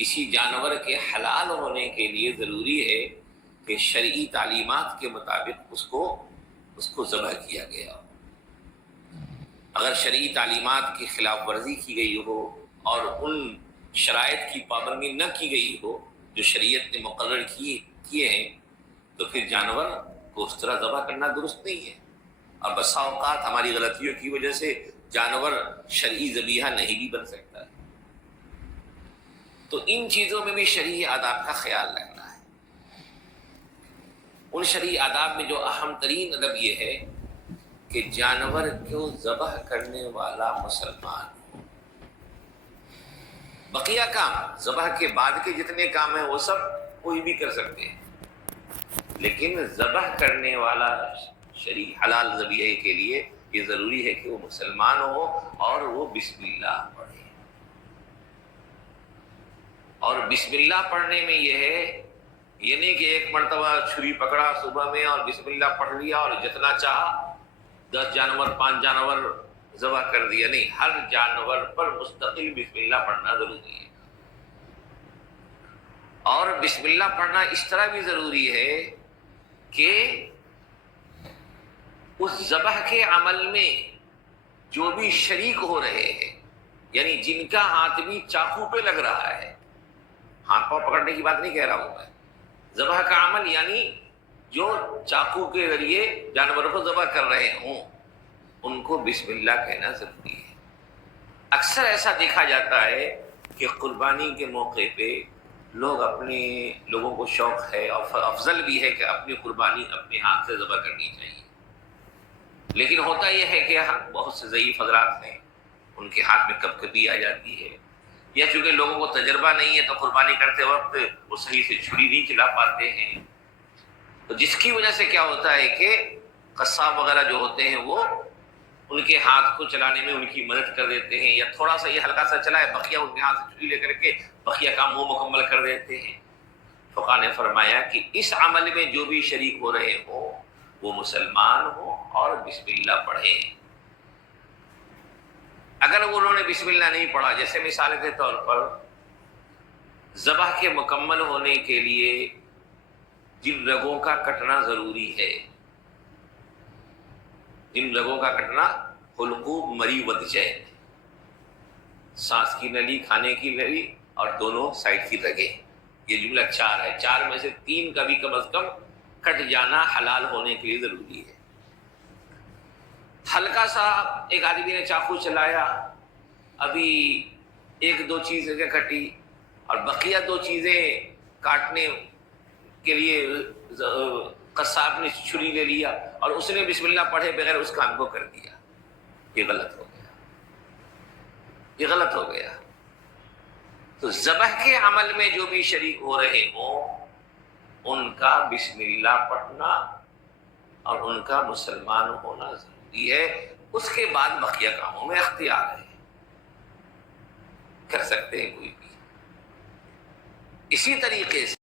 کسی جانور کے حلال ہونے کے لیے ضروری ہے کہ شرعی تعلیمات کے مطابق اس کو ذبح کیا گیا ہو۔ اگر شرعی تعلیمات کی خلاف ورزی کی گئی ہو اور ان شرائط کی پابندی نہ کی گئی ہو جو شریعت نے مقرر کیے ہیں، تو پھر جانور کو اس طرح ذبح کرنا درست نہیں ہے، اور بسا اوقات ہماری غلطیوں کی وجہ سے جانور شرعی ذبیحہ نہیں بھی بن سکتا ہے۔ تو ان چیزوں میں بھی شرعی آداب کا خیال رکھنا ہے۔ ان شرعی آداب میں جو اہم ترین ادب یہ ہے کہ جانور کو ذبح کرنے والا مسلمان ہو۔ بقیہ کام ذبح کے بعد کے جتنے کام ہیں وہ سب کوئی بھی کر سکتے ہیں، لیکن ذبح کرنے والا شرعی حلال ذبیحے کے لیے یہ ضروری ہے کہ وہ مسلمان ہو اور وہ بسم اللہ پڑھے۔ اور بسم اللہ پڑھنے میں یہ ہے، یہ نہیں کہ ایک مرتبہ چھری پکڑا صبح میں اور بسم اللہ پڑھ لیا اور جتنا چاہا 10 جانور 5 جانور ذبح کر دیا، نہیں، ہر جانور پر مستقل بسم اللہ پڑھنا ضروری ہے۔ اور بسم اللہ پڑھنا اس طرح بھی ضروری ہے کہ اس ذبح کے عمل میں جو بھی شریک ہو رہے ہیں، یعنی جن کا ہاتھ بھی چاقو پہ لگ رہا ہے، ہاتھ پاؤں پکڑنے کی بات نہیں کہہ رہا ہوں میں، ذبح کا عمل یعنی جو چاقو کے ذریعے جانوروں کو ذبح کر رہے ہوں ان کو بسم اللہ کہنا ضروری ہے۔ اکثر ایسا دیکھا جاتا ہے کہ قربانی کے موقع پہ لوگوں کو شوق ہے اور افضل بھی ہے کہ اپنی قربانی اپنے ہاتھ سے ذبح کرنی چاہیے، لیکن ہوتا یہ ہے کہ بہت سے ضعیف حضرات ہیں، ان کے ہاتھ میں کبکبی آ جاتی ہے، یا چونکہ لوگوں کو تجربہ نہیں ہے تو قربانی کرتے وقت وہ صحیح سے چھری نہیں چلا پاتے ہیں، تو جس کی وجہ سے کیا ہوتا ہے کہ قصاب وغیرہ جو ہوتے ہیں وہ ان کے ہاتھ کو چلانے میں ان کی مدد کر دیتے ہیں، یا تھوڑا سا یہ ہلکا سا چلا ہے بقیہ ان کے ہاتھ سے چھری لے کر کے بقیہ کام وہ مکمل کر دیتے ہیں۔ فقہ نے فرمایا کہ اس عمل میں جو بھی شریک ہو رہے ہوں وہ مسلمان ہو اور بسم اللہ پڑھیں۔ اگر انہوں نے بسم اللہ نہیں پڑھا، جیسے مثال کے طور پر ذبح کے مکمل ہونے کے لیے جن رگوں کا کٹنا ضروری ہے، جن رگوں کا کٹنا حلقوم مری ودجین، سانس کی نلی، کھانے کی نلی اور دونوں سائڈ کی رگیں، یہ جملہ 4 ہے، 4 میں سے 3 کا بھی کم از کم کٹ جانا حلال ہونے کے لیے ضروری ہے۔ ہلکا سا ایک آدمی نے چاقو چلایا، ابھی 1-2 چیزیں کٹی اور بقیہ 2 چیزیں کاٹنے کے لیے قصاب نے چھری لے لیا اور اس نے بسم اللہ پڑھے بغیر اس کام کو کر دیا، یہ غلط ہو گیا، یہ غلط ہو گیا۔ تو ذبح کے عمل میں جو بھی شریک ہو رہے ہوں ان کا بسم اللہ پڑھنا اور ان کا مسلمان ہونا ضروری ہے، اس کے بعد بقیہ کاموں میں اختیار ہے، کر سکتے ہیں کوئی بھی۔ اسی طریقے سے